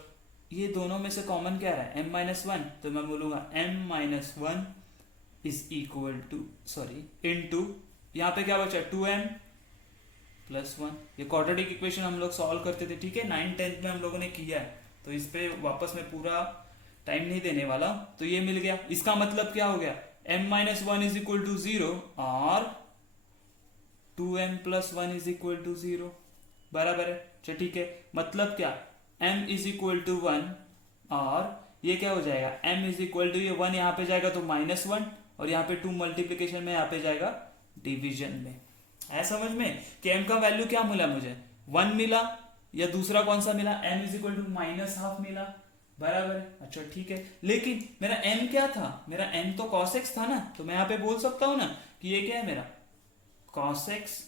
ये दोनों में से कॉमन क्या रहा है, m माइनस 1, तो मैं बोलूंगा m minus 1 is equal to, sorry into, यहाँ पे क्या बचा 2m प्लस 1। ये क्वाड्रेटिक इक्वेशन हम लोग सॉल्व करते थे, ठीक है, 9th 10th में हम लोगों ने किया है, तो इस पे वापस में पूरा टाइम नहीं देने वाला। तो ये मिल गया, इसका मतलब क्या हो गया, m minus 1 is equal to 0 और 2m plus 1 is equal to 0, बराबर है। अच्छा ठीक है, मतलब क्या, m इज इक्वल टू 1 और ये क्या हो जाएगा, m इज इक्वल टू, ये 1 यहाँ पे जाएगा तो माइनस 1, और यहाँ पे 2 मल्टीप्लीकेशन में यहाँ पे जाएगा डिवीजन में। है समझ में कि m का वैल्यू क्या मिला मुझे, 1 मिला, या दूसरा कौन सा मिला, m is equal to minus half मिला, बराबर है। अच्छा ठीक है, लेकिन मेरा m क्या था, मेरा m तो cos x था ना, तो मैं यहाँ पे बोल सकता हूं ना कि ये क्या है मेरा cos x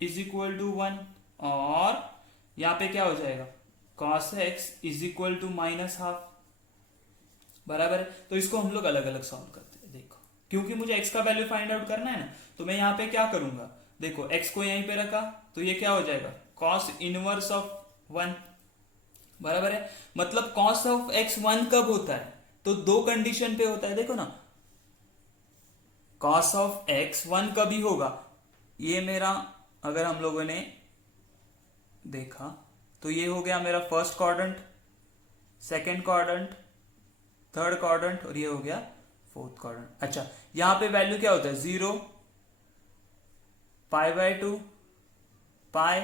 is equal to 1, और यहाँ पे क्या हो जाएगा cos x is equal to minus half, बराबर है। तो इसको हम लोग अलग अलग सॉल्व करते हैं। देखो क्योंकि मुझे x का वैल्यू फाइंड आउट करना है ना, तो मैं यहाँ पे क्या करूंगा, देखो x को यहीं पे रखा तो ये क्या हो जाएगा, cos इनवर्स ऑफ 1, बराबर है। मतलब cos ऑफ x 1 कब होता है, तो दो कंडीशन पे होता है। देखो ना, cos ऑफ x 1 कभी होगा, ये मेरा अगर हम लोगों ने देखा तो ये हो गया मेरा first quadrant, second quadrant, third quadrant, और ये हो गया फोर्थ क्वाड्रेंट। अच्छा यहां पे वैल्यू क्या होता है, 0, π/2, पाई,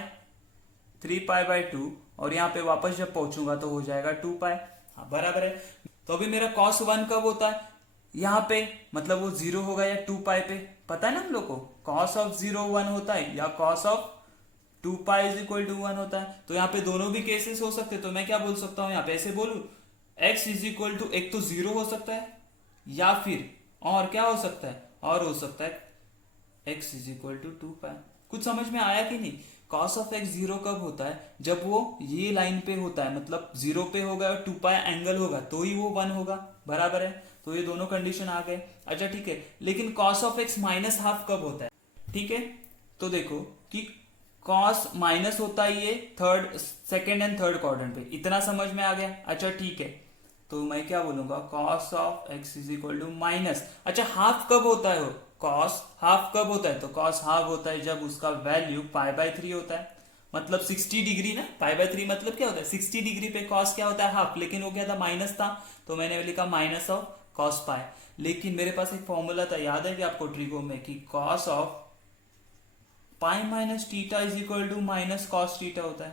3π/2, और यहां पे वापस जब पहुंचूंगा तो हो जाएगा 2π। हाँ बराबर है। तो अभी मेरा cos 1 कब होता है, यहां पे मतलब वो 0 होगा या 2π पे, पता है ना हम लोग को, cos ऑफ 0 1 होता है या cos of 2π is equal to 1 होता है। तो यहाँ पे दोनों भी केसेस हो सकते हैं। तो मैं क्या बोल सकता हूं, यहाँ पे ऐसे बोलू, x इज इक्वल टू, एक तो 0 हो सकता है या फिर और क्या हो सकता है, और हो सकता है x इज इक्वल टू 2π। कुछ समझ में आया कि नहीं। cos ऑफ x 0 कब होता है, जब वो ये लाइन पे होता है, मतलब 0 पे होगा और 2π एंगल होगा तो ही वो 1 होगा, बराबर है। तो ये दोनों कंडीशन आ गए। अच्छा ठीक है, लेकिन cos of x minus half कब होता है, ठीक है। तो देखो कि cos माइनस होता है ये third, second and third quadrant पे, इतना समझ में आ गया। अच्छा ठीक है, तो मैं क्या बोलूंगा, cos of x is equal to minus. अच्छा हाफ कब होता है, cos हाफ कब होता है, तो cos हाफ होता है जब उसका वैल्यू π/3 होता है, मतलब 60 डिग्री ना, π/3 मतलब क्या होता है, 60 डिग्री पे cos क्या होता है, हाफ, लेकिन वो क्या था, माइनस था, तो मैंने लिखा माइनस ऑफ cos π। लेकिन मेरे पास एक फॉर्मूला था, याद है कि आपको ट्रिगो में, कि cos of pi minus theta is equal to minus cos theta होता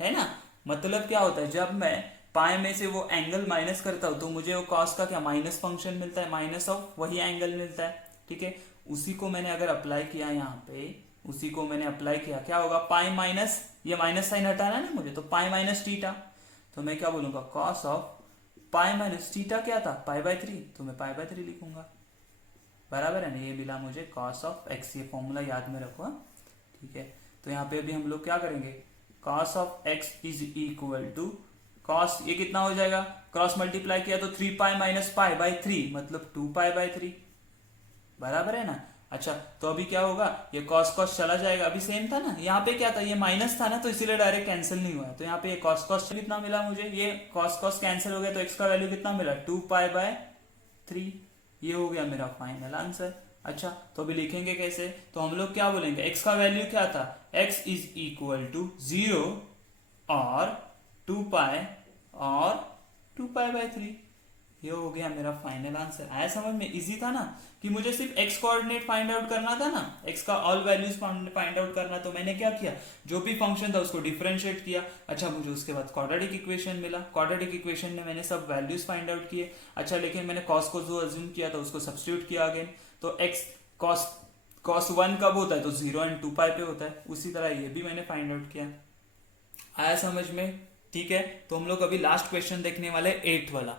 है ना। मतलब क्या होता है, जब मैं पाई में से वो एंगल माइनस करता हूं तो मुझे वो कॉस का क्या माइनस फंक्शन मिलता है, माइनस ऑफ वही एंगल मिलता है, ठीक है। उसी को मैंने अगर अप्लाई किया यहाँ पे, उसी को मैंने अप्लाई किया, क्या होगा, पाई माइनस, ये माइनस साइन हटाना है ना मुझे, तो पाई माइनस थीटा, तो मैं क्या बोलूंगा, cos of pi minus theta क्या था, π/3, तो मैं π/3 लिखूंगा, बराबर है ना। ये मिला मुझे cos ऑफ x, ये फॉर्मूला याद में रखो, ठीक है। तो यहाँ पे अभी हम लोग क्या करेंगे, cos of x is equal to cos, ये कितना हो जाएगा, क्रॉस मल्टीप्लाई किया तो 3π माइनस π/3 मतलब 2π/3, बराबर है ना। अच्छा तो अभी क्या होगा, ये cos cos चला जाएगा, अभी सेम था ना, यहाँ पे क्या था, ये माइनस था ना, तो इसीलिए डायरेक्ट कैंसिल नहीं हुआ है। तो यहाँ पे ये cos cos कितना मिला मुझे, ये cos cos कैंसिल हो गया, तो x का वैल्यू कितना मिला, 2π/3। ये हो गया मेरा फाइनल आंसर। अच्छा तो अभी लिखेंगे कैसे, तो हम लोग क्या बोलेंगे, x का वैल्यू क्या था, x इज इक्वल टू 0 और 2π और 2π/3। ये हो गया मेरा फाइनल आंसर। आया समझ में, इजी था ना, कि मुझे सिर्फ x कोऑर्डिनेट फाइंड आउट करना था ना, x का ऑल वैल्यूज फाइंड आउट करना, तो मैंने क्या किया, जो भी फंक्शन था उसको डिफरेंशिएट किया। अच्छा मुझे उसके बाद क्वाड्रेटिक इक्वेशन मिला, क्वाड्रेटिक इक्वेशन में मैंने सब वैल्यूज फाइंड आउट किए। अच्छा लेकिन मैंने cos को जो अज्यूम किया था उसको सब्स्टिट्यूट किया अगेन, तो x cos 1 कब होता है, तो 0 एंड 2π पे होता है। उसी तरह ये भी मैंने फाइंड आउट किया। आया समझ में, ठीक है। तो हम लोग अभी लास्ट क्वेश्चन देखने वाले 8th वाला।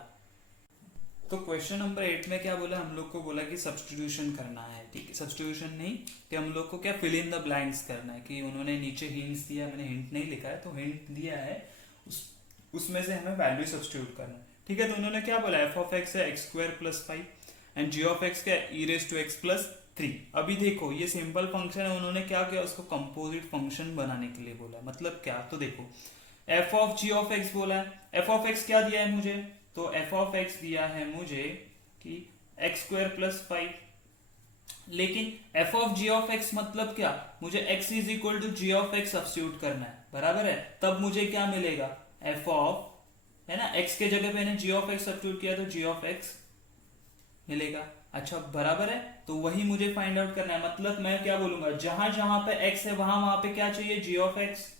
तो क्वेश्चन नंबर 8 में क्या बोला, हम लोग को बोला कि सब्स्टिट्यूशन करना है, ठीक है। सब्स्टिट्यूशन नहीं, कि हम लोग को क्या फिल इन द ब्लैंक्स करना है, कि उन्होंने नीचे हिंट्स दिया, मैंने हिंट नहीं लिखा है, तो हिंट दिया है, उसमें से हमें वैल्यू सब्स्टिट्यूट करना है, ठीक है। तो उन्होंने क्या बोला, एफ ऑफ एक्स है x² + 5 and ji of x क्या e⁻x + 3। अभी देखो ये सिंपल फंक्शन है, उन्होंने क्या किया, उसको कंपोजिट फंक्शन बनाने के लिए बोला। मतलब क्या, तो देखो f of g of x बोला है, एफ ऑफ एक्स क्या दिया है मुझे, तो एफ ऑफ एक्स दिया है मुझे कि x² + 5, लेकिन f of g of x मतलब क्या, मुझे x is equal to g of x substitute करना है, बराबर है। तब मुझे क्या मिलेगा, एफ ऑफ, है ना, x के जगह पे मैंने जी ऑफ एक्स सब्स्टिट्यूट किया तो जी ऑफ एक्स मिलेगा। अच्छा बराबर है, तो वही मुझे फाइंड आउट करना है। मतलब मैं क्या बोलूंगा, जहां जहां पे x है वहां पे क्या चाहिए, जी ऑफ एक्स।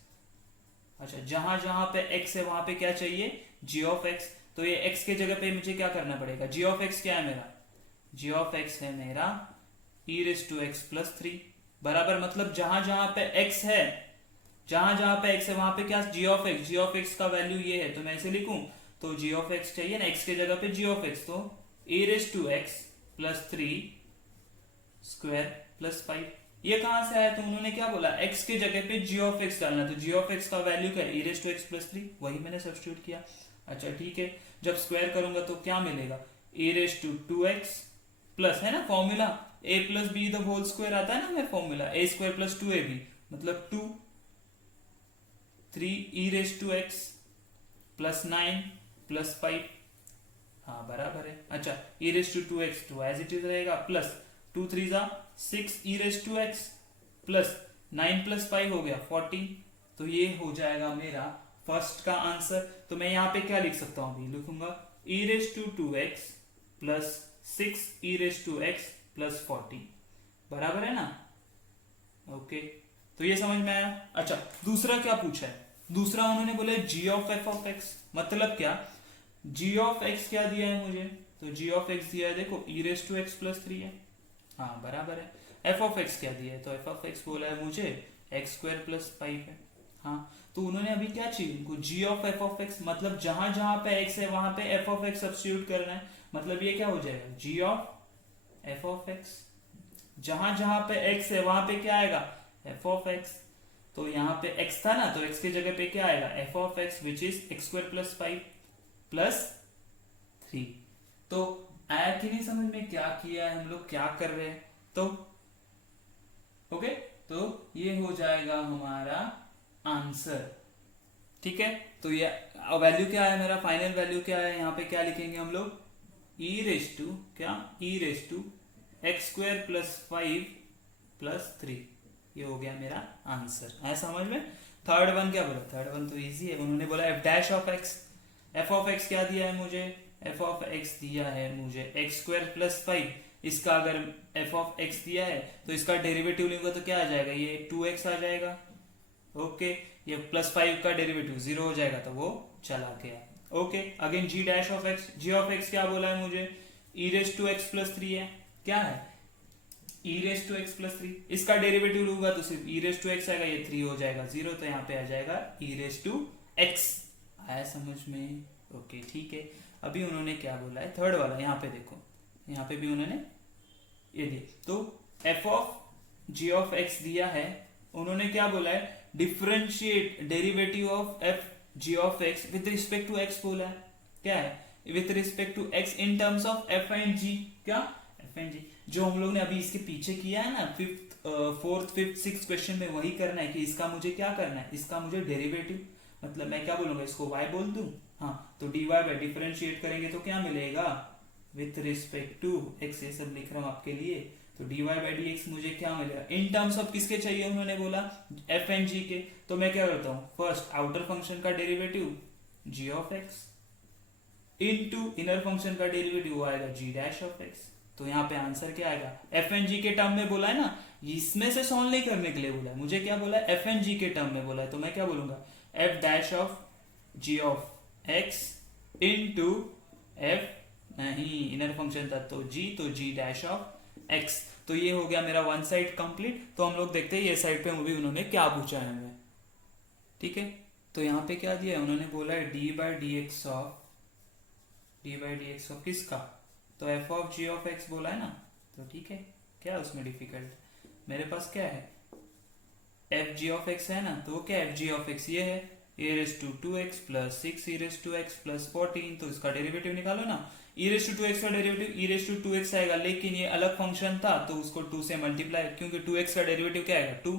अच्छा जहां जहां पे x है वहां पे क्या चाहिए, जी ऑफ एक्स। तो ये x के जगह पे मुझे क्या करना पड़ेगा, जी ऑफ एक्स क्या है मेरा, जी ऑफ एक्स है मेरा e⁻x + 3, बराबर। मतलब जहां जहां पे x है, जहां जहां पे x है वहां पे क्या, g of x. G of x का वैल्यू ये है, तो मैं ऐसे लिखूं, तो जी ऑफ एक्स चाहिए ना, x के जगह पे जी ऑफ एक्स, तो e⁻x + 3² + 5, ये कहां से आया, तो उन्होंने क्या बोला, x के जगह पे g ऑफ x डालना, तो g ऑफ x का वैल्यू क्या है, e raise to x plus 3, वही मैंने सब्स्टिट्यूट किया। अच्छा ठीक है, जब स्क्वायर करूंगा तो क्या मिलेगा, e raise to 2x plus, है ना formula a plus b the whole square आता है ना हमें formula, a square plus 2ab मतलब 2, 3 e raise to x plus 9 plus 5, हाँ बराबर है। अच्छा e raise to 2x too as it is रहेगा, प्लस 2 3 जा 6 e raise to x plus 9 plus 5 हो गया 14, तो ये हो जाएगा मेरा फर्स्ट का आंसर। तो मैं यहाँ पे क्या लिख सकता हूँ, अभी लिखूंगा e raise to 2x plus 6 e raise to x plus 14, बराबर है ना। ओके तो ये समझ में आया। अच्छा दूसरा क्या पूछा है, दूसरा उन्होंने बोले g of f of x, मतलब क्या, g ऑफ x क्या दिया है मुझे, तो g ऑफ x दिया है देखो e raise to x plus 3 है, हाँ बराबर है। f ऑफ x क्या दिया है, तो f ऑफ x बोला है मुझे x स्क्वायर प्लस 5 है, हाँ तो उन्होंने अभी क्या चाहिए उनको, g of f of x, मतलब जहां जहां पे x है वहां पे f ऑफ x सब्स्टिट्यूट करना है, मतलब ये क्या हो जाएगा g of f of x, जहां जहां पे x है वहां पे क्या आएगा f ऑफ x, तो यहाँ पे x था ना, तो x की जगह पे क्या आएगा f of x which is x square plus 5 plus 3। तो आया कि नहीं समझ में, क्या किया है हम लोग, क्या कर रहे हैं, तो ओके तो ये हो जाएगा हमारा आंसर, ठीक है। तो ये वैल्यू क्या है मेरा, फाइनल वैल्यू क्या है, यहाँ पे क्या लिखेंगे हम लोग, e रेस टू क्या, e raise to x square plus 5 plus 3, ये हो गया मेरा आंसर, है समझ में। थर्ड वन क्या बोला, थर्ड वन तो इजी है, उन्होंने बोला f dash of x, f of x क्या दिया है मुझे, f ऑफ x दिया है मुझे एक्स स्क्वायर प्लस 5, इसका अगर f ऑफ x दिया है तो इसका डेरिवेटिव लूंगा तो क्या आ जाएगा, ये 2x आ जाएगा, ओके ये प्लस 5 का डेरिवेटिव 0 हो जाएगा, तो वो चला गया, okay. Again g dash of x, g of x क्या बोला है मुझे, e raise to x plus 3 है, क्या है e raise to x plus 3, इसका डेरिवेटिव लूंगा तो सिर्फ e रेस टू एक्स आएगा, ये 3 हो जाएगा 0, तो यहाँ पे आ जाएगा e रेस टू x, आया समझ में, ओके ठीक है। अभी उन्होंने क्या बोला है थर्ड वाला, यहाँ पे देखो, यहाँ पे भी उन्होंने ये दिया, तो f of g of x दिया है, उन्होंने क्या बोला है, differentiate derivative of f g of x with respect to x बोला है, क्या है with respect to x in terms of f and g, क्या f एंड g, जो हम लोग ने अभी इसके पीछे किया है ना, फोर्थ फिफ्थ सिक्स क्वेश्चन में वही करना है कि इसका मुझे क्या करना है, इसका मुझे डेरिवेटिव, मतलब मैं क्या बोलूंगा, इसको y बोल दूं, हाँ तो dy बाय डिफरेंशिएट करेंगे तो क्या मिलेगा, विथ रिस्पेक्ट टू x, ये सब लिख रहा हूं आपके लिए, तो dy बाई dx मुझे क्या मिलेगा, इन टर्म्स ऑफ किसके चाहिए उन्होंने बोला, f एंड g के, तो मैं क्या करता हूँ, फर्स्ट आउटर फंक्शन का derivative g of x into inner function का डेरिवेटिव वो आएगा g डैश ऑफ x, तो यहाँ पे आंसर क्या आएगा, f एंड g के टर्म में बोला है ना, इसमें से सॉल्व नहीं करने के लिए बोला है, मुझे क्या बोला है f एंड g के टर्म में बोला है, तो मैं क्या बोलूंगा f dash of g of x into f, नहीं इनर फंक्शन था तो g डैश ऑफ x, तो ये हो गया मेरा वन साइड कंप्लीट। तो हम लोग देखते हैं ये साइड पे भी उन्होंने क्या पूछा है हमें, ठीक है। तो यहाँ पे क्या दिया है, उन्होंने बोला है d by d x of किसका, तो f of g of x बोला है ना, तो ठीक है, क्या उसमें डिफिकल्ट, मेरे पास क्या है f g ऑफ x है ना, तो क्या f g ऑफ x ये है e raise to 2x plus 6 e raise to x plus 14, तो इसका डेरिवेटिव निकालो ना, e रेस टू 2x का derivative e raise to 2x आएगा, लेकिन ये अलग फंक्शन था तो उसको 2 से मल्टीप्लाई, क्योंकि 2x का डेरिवेटिव क्या आएगा 2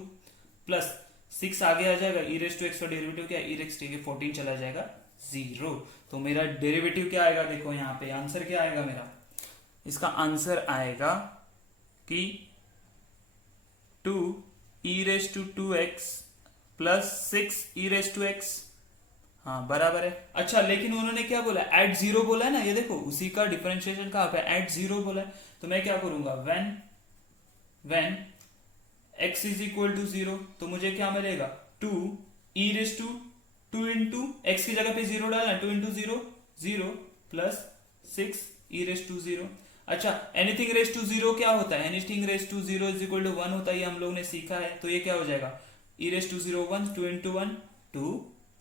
प्लस 6 आगे आ जाएगा, e रेस टू x का डेरिवेटिव क्या है e रेस टू 14 चला जाएगा 0, तो मेरा डेरिवेटिव क्या आएगा, देखो यहाँ पे आंसर क्या आएगा मेरा, इसका आंसर आएगा कि 2 e raise to 2x plus 6 e raise to x, हाँ बराबर है। अच्छा लेकिन उन्होंने क्या बोला, एट 0 बोला है ना, ये देखो उसी का डिफरेंशिएशन कहाँ पे, एट 0 बोला है, तो मैं क्या करूंगा, when x is equal to 0, तो मुझे क्या मिलेगा 2 e raise to 2 into x की जगह पे 0 डालना, 2 into 0 0 plus 6 e raise to 0। अच्छा एनीथिंग रेस टू 0 क्या होता है, anything raise to 0 is equal to 1 होता है, ये हम लोग ने सीखा है, तो ये क्या हो जाएगा e raise to 0 1, 2 into 1 2,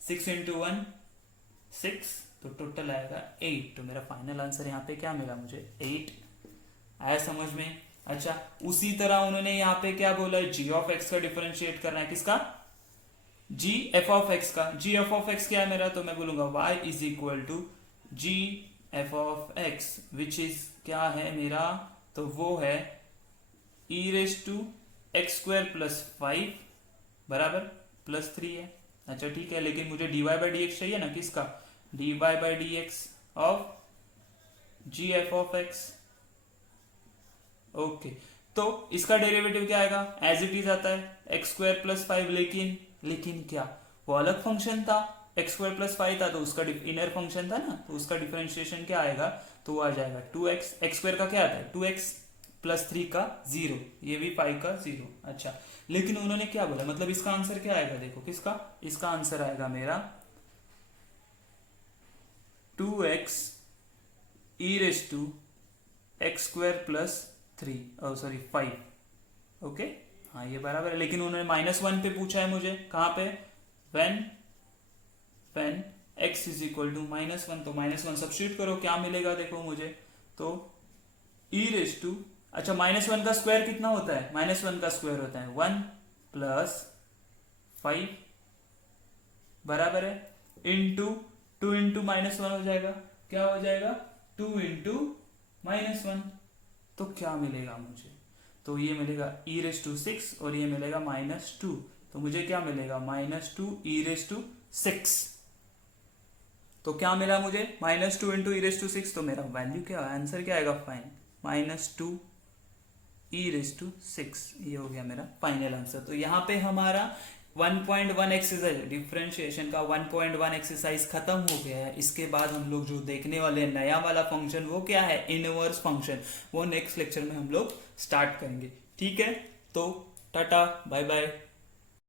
6 into 1 6, तो टोटल आएगा 8, तो मेरा फाइनल आंसर यहाँ पे क्या मिला मुझे 8, आया समझ में। अच्छा, उसी तरह उन्होंने यहाँ पे क्या बोला है, जी ऑफ एक्स का डिफरेंशिएट करना है, किसका, जी एफ ऑफ एक्स का। जी एफ ऑफ एक्स क्या है मेरा, तो मैं बोलूंगा y is equal to g f of x, which is क्या है मेरा, तो वो है e raise to x square plus 5 बराबर प्लस 3 है। अच्छा ठीक है, लेकिन मुझे dy बाई डी एक्स चाहिए ना, किसका, dy by d x of g f of x. Okay, तो इसका डेरिवेटिव क्या आएगा, एज इट इज आता है एक्स स्क्वायर प्लस 5, लेकिन क्या, वो अलग फंक्शन था, एक्स स्क्वायर प्लस 5 था, तो उसका इनर फंक्शन था ना, तो उसका डिफरेंशिएशन क्या आएगा, तो वो आ जाएगा 2x, एक्स स्क्वायर का क्या आता है 2x प्लस 3 का 0, ये भी 5 का 0। अच्छा, लेकिन उन्होंने क्या बोला, मतलब इसका आंसर क्या आएगा, देखो किसका, इसका आंसर आएगा मेरा 2x e raise to x square plus 3, sorry 5। Okay, हाँ ये बराबर है, लेकिन उन्होंने -1 पे पूछा है मुझे, कहाँ पे, when x is equal to -1, तो -1 सब्स्टिट्यूट करो, क्या मिलेगा देखो मुझे, तो ई रेस टू, अच्छा -1 का स्क्वायर कितना होता है, -1 का स्क्वायर होता है 1 प्लस 5 बराबर है, इंटू 2 इंटू -1 हो जाएगा, क्या हो जाएगा 2 इंटू -1, तो क्या मिलेगा मुझे, तो ये मिलेगा ई रेस टू 6 और ये मिलेगा -2, तो मुझे क्या मिलेगा -2 ई रेस टू 6, तो क्या मिला मुझे -2 इंटू ई रेस टू 6, तो मेरा वैल्यू क्या, आंसर क्या आएगा फाइन, -2 ई रेस टू 6, ये हो गया मेरा फाइनल आंसर। तो यहाँ पे हमारा 1.1 एक्सरसाइज, डिफरेंशिएशन का 1.1 एक्सरसाइज खत्म हो गया है। इसके बाद हम लोग जो देखने वाले हैं नया वाला फंक्शन, वो क्या है, इनवर्स फंक्शन, वो नेक्स्ट लेक्चर में हम लोग स्टार्ट करेंगे। ठीक है, तो टाटा बाय बाय।